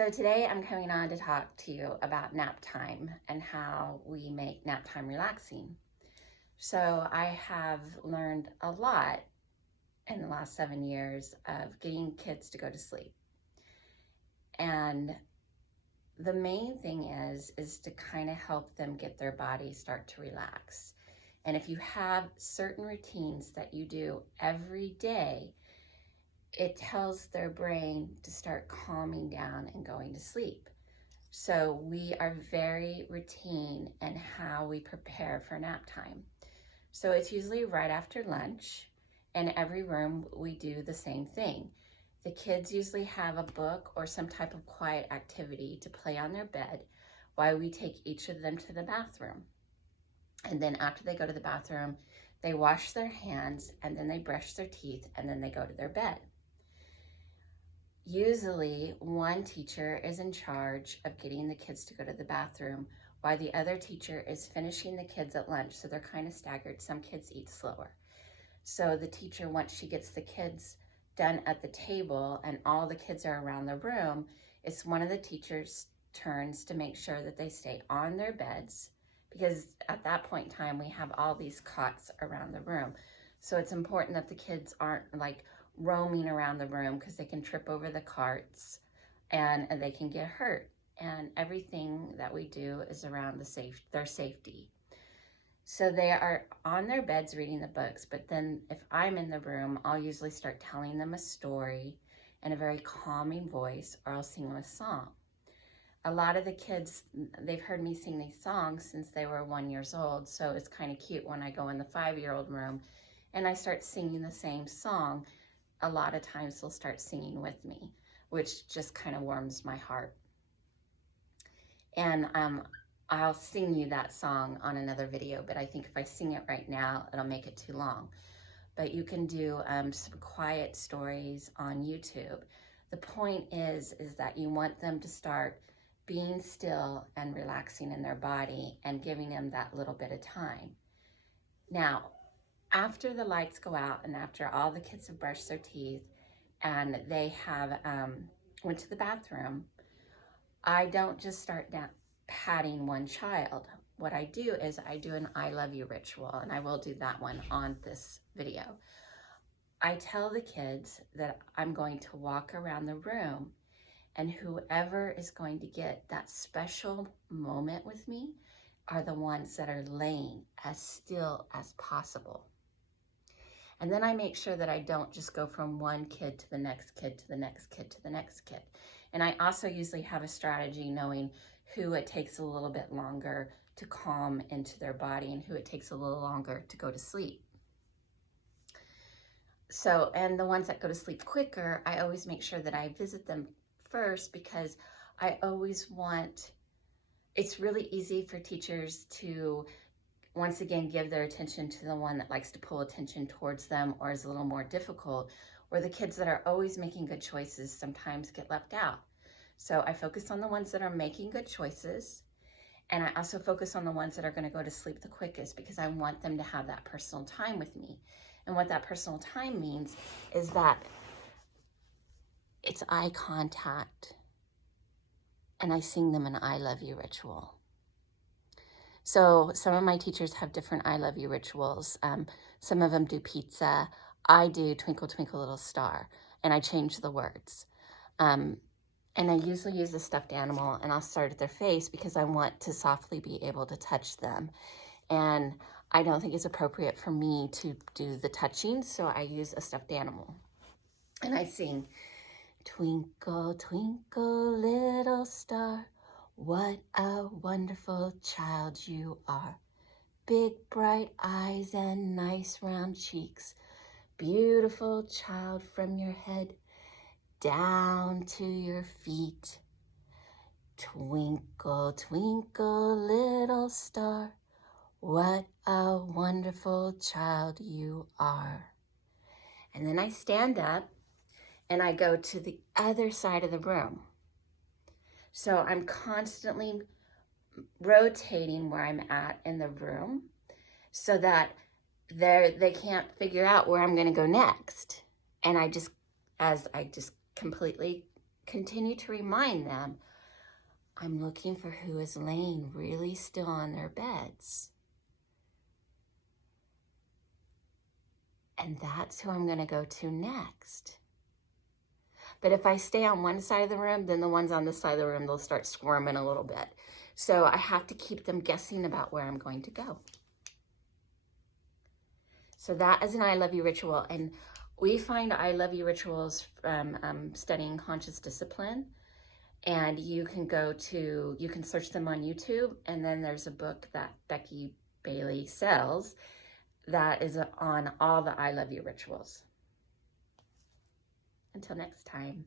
So today I'm coming on to talk to you about nap time and how we make nap time relaxing. So I have learned a lot in the last 7 years of getting kids to go to sleep. And the main thing is to kind of help them get their body start to relax. And if you have certain routines that you do every day, it tells their brain to start calming down and going to sleep. So we are very routine in how we prepare for nap time. So it's usually right after lunch. In every room, we do the same thing. The kids usually have a book or some type of quiet activity to play on their bed while we take each of them to the bathroom. And then after they go to the bathroom, they wash their hands and then they brush their teeth and then they go to their bed. Usually one teacher is in charge of getting the kids to go to the bathroom while the other teacher is finishing the kids at lunch. So they're kind of staggered. Some kids eat slower. So the teacher, once she gets the kids done at the table and all the kids are around the room, it's one of the teachers' turns to make sure that they stay on their beds, because at that point in time, we have all these cots around the room. So it's important that the kids aren't like roaming around the room because they can trip over the carts and they can get hurt. And everything that we do is around their safety. So they are on their beds reading the books, but then if I'm in the room, I'll usually start telling them a story in a very calming voice, or I'll sing them a song. A lot of the kids, they've heard me sing these songs since they were 1 year old, so it's kind of cute when I go in the 5-year-old room and I start singing the same song. A lot of times they'll start singing with me, which just kind of warms my heart. And I'll sing you that song on another video, but I think if I sing it right now, it'll make it too long. But you can do some quiet stories on YouTube. The point is that you want them to start being still and relaxing in their body and giving them that little bit of time. Now, after the lights go out and after all the kids have brushed their teeth and they have went to the bathroom, I don't just start patting one child. What I do is I do an I love you ritual, and I will do that one on this video. I tell the kids that I'm going to walk around the room, and whoever is going to get that special moment with me are the ones that are laying as still as possible. And then I make sure that I don't just go from one kid to the next kid to the next kid to the next kid. And I also usually have a strategy knowing who it takes a little bit longer to calm into their body and who it takes a little longer to go to sleep. So, and the ones that go to sleep quicker, I always make sure that I visit them first, because I always want, it's really easy for teachers to once again give their attention to the one that likes to pull attention towards them or is a little more difficult, or the kids that are always making good choices sometimes get left out. So I focus on the ones that are making good choices, and I also focus on the ones that are going to go to sleep the quickest, because I want them to have that personal time with me. And what that personal time means is that it's eye contact, and I sing them an I love you ritual. So some of my teachers have different I love you rituals. Some of them do pizza. I do Twinkle Twinkle Little Star, and I change the words. And I usually use a stuffed animal, and I'll start at their face because I want to softly be able to touch them. And I don't think it's appropriate for me to do the touching, so I use a stuffed animal. And I sing, twinkle, twinkle, little star, what a wonderful child you are. Big bright eyes and nice round cheeks. Beautiful child from your head down to your feet. Twinkle, twinkle, little star, what a wonderful child you are. And then I stand up and I go to the other side of the room. So I'm constantly rotating where I'm at in the room so that they can't figure out where I'm going to go next. And I just completely continue to remind them, I'm looking for who is laying really still on their beds. And that's who I'm going to go to next. But if I stay on one side of the room, then the ones on this side of the room, they'll start squirming a little bit. So I have to keep them guessing about where I'm going to go. So that is an I love you ritual. And we find I love you rituals from studying conscious discipline. And you can search them on YouTube. And then there's a book that Becky Bailey sells that is on all the I love you rituals. Until next time.